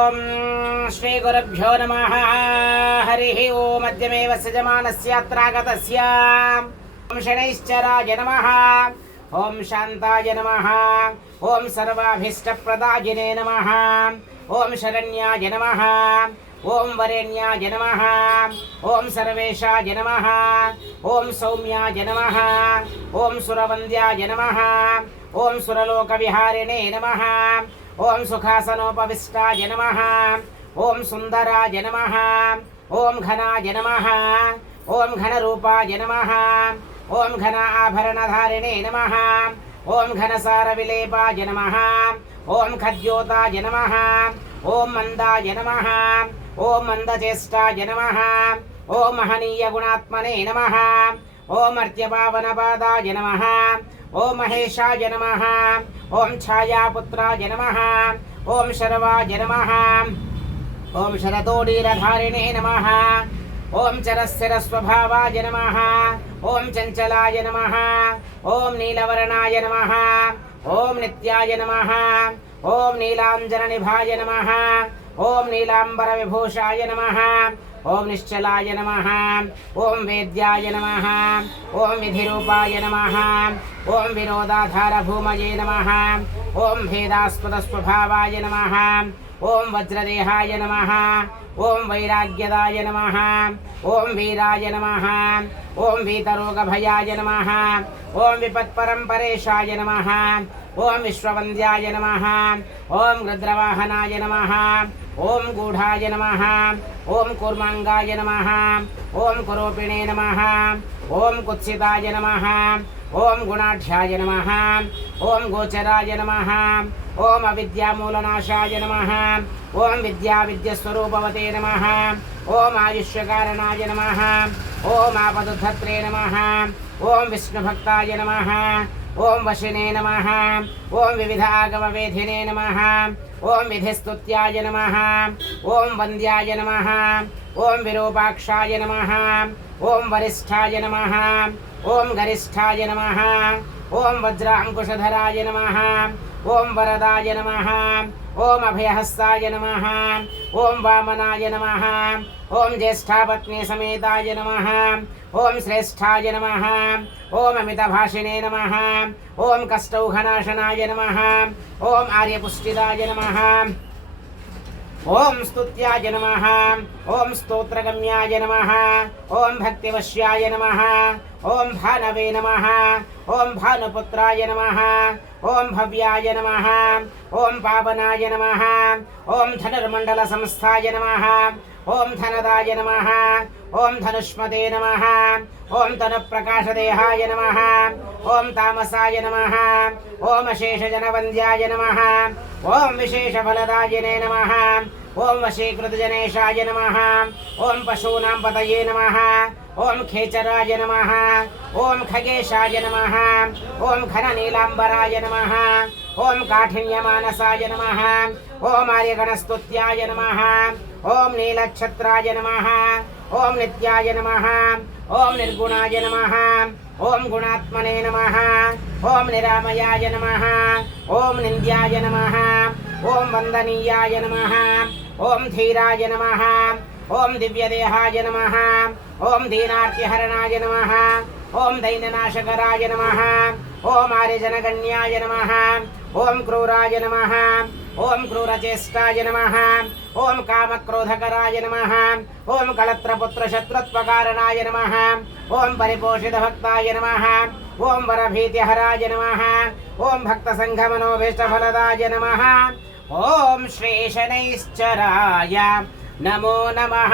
ओम श्री गुरुभ्यो नमः। हरिः ओम। मध्यमेव सजमानस्य अत्रागतस्य ओम शनैश्चराय नमः। ओम शान्ताय नमः। ओम सर्वाभीष्टप्रदायिने नमः। ओम शरण्याय नमः। ओम वरेण्याय नमः। ओम सर्वेशाय नमः। ओम सौम्याय नमः। ओम सुरवन्द्याय नमः। ओम सुरलोकविहारिणे नमः। ओम सुखासनोपविष्टाय नमः। ओम सुंदराय नमः। ओम घनाय नमः। ओम घनरूपाय नमः। ओम घन आभरणधारिणे नमः। ओम घनसारविलेपाय नमः। ओम खद्योताय नमः। ओम मंदाय नमः। ओम मंदचेष्टाय नमः। ओम महनीय गुणात्मने नमः। ओम अर्त्यपावनपादाय नमः। ओम महेशाय नमः। ओम छायापुत्राय नमः। ओम शर्वाय नमः। ओम शरतोडीरधारिणे नमः। ओम चरस्थिरस्वभावाय नमः। ओम चंचलाय नमः। ओम नीलवर्णाय नमः। ओम नित्याय नमः। ओम नीलांजननिभाय नमः। ओम नीलांबरविभूषाय नमः। ओम निश्चलाय नमः। ओम वेद्याय नमः। ओम विधिरूपाय नमः। ओम विनोदाधारभूमये नमः। ओम भेदास्पदस्वभावाय नमः। ओम वज्रदेहाय नमः। ओम वैराग्यदाय नमः। ओम वीराय नमः। ओम वीतरोगभयाय नमः। ओम विपत्परम्परेशाय नमः। ओम विश्ववन्द्याय नमः। ओम रुद्रवाहनाय नमः। ओम गूढ़ाय नमः। ओम कूर्मांगाय नमः। ओम कुरूपिणे नमः। ओम कुत्सिताय नमः। ओम गुणाढ्याय नमः। ओम गोचराय नमः। ओम अविद्यामूलनाशाय नमः। ओम विद्याविद्यस्वरूपवते नमः। ओम आयुष्यकारणाय नमः। ओम आपदुद्धत्रे नमः। ओम विष्णुभक्ताय नमः। ओम वशिने नमः। ओम विविधागमवेधिने नमः। ओम विधिस्तुत्याय नमः। ओम वन्द्याय नमः। ओम विरूपाक्षाय नमः। ओम वरिष्ठाय नमः। ओम गरिष्ठाय नमः। ओम वज्रांकुशधराय नमः। ओम वरदाय नमः। ओम अभयहस्ताय नमः। ओम वामनाय नमः। ओम ज्येष्ठापत्नी समेताय नमः। ओम श्रेष्ठाय नमः। ओम अमितभाषिणे नमः। ओम कष्टौघनाशनाय नमः। ओम आर्यपुष्टिदाय नमः। ओम स्तुत्याय नमः। ओम स्तोत्रगम्याय नमः। ओम भक्तिवश्याय नमः। ओम भानवे नमः। ओम भानुपुत्राय नमः। ओम भव्याय नमः। ओम पावनाय नमः। ओम धनुर्मंडल संस्थाय नमः। ओम धनदाय नमः। ओम धनुष्मते नमः। ओम तनुप्रकाशदेहाय नमः। ओम तामसाय नमः। ओम शेषजनवन्द्याय नमः। ओम विशेषफलदायिने नमः। ओम वशीकृतजनेशाय नमः। ओम पशूनां पतये नमः। ओम खेचराय नमः। ओम खगेशाय नमः। ओम घननीलांबराय नमः। ओम काठिन्यमानसाय नमः। ओम आर्यगणस्तुत्याय नमः। ओम नीलक्षत्राय नमः। ओम नित्याय नमः। ओम निर्गुणाय नमः। ओम गुणात्मने नमः। ओम निरामयाय नमः। ओम निन्द्याय नमः। ओम वंदनीयाय नमः। ओम धीराय नमः। ओम दिव्यदेहाय नमः। ओम दीनार्तिहरणाय नमः। ओम दैन्यनाशकराय नमः। ओम आर्यजनगण्याय नमः। ओम क्रूराय नमः। ओम क्रूरचेष्टाय नमः। ओम कामक्रोधकराय नमः। ओम कलत्रपुत्रशत्रुत्वकारणाय नमः। ओम परिपोषितभक्ताय नमः। ओम वरभीतिहराय नमः। ओम भक्तसङ्घमनोभीष्टफलदाय नमः। ओम श्री शनैश्चराय नमो नमः।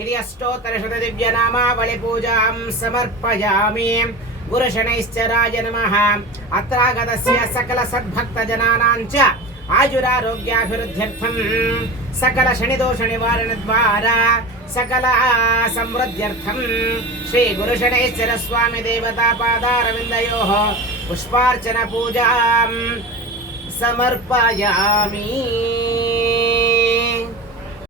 इति अष्टोत्तरशत दिव्यनामावळि पूजां समर्पयामि। गुरुशनैश्चराय नमः। अत्रागतस्य सकल सद्भक्तजनानां च आयुरारोग्याभिवृद्ध्यर्थं सकल शनिदोषनिवारणद्वारा सकल समृद्ध्यर्थं श्री गुरुशनैश्चर स्वामी देवता पादारविन्दयोः पुष्पार्चन पूजां समर्पयामि।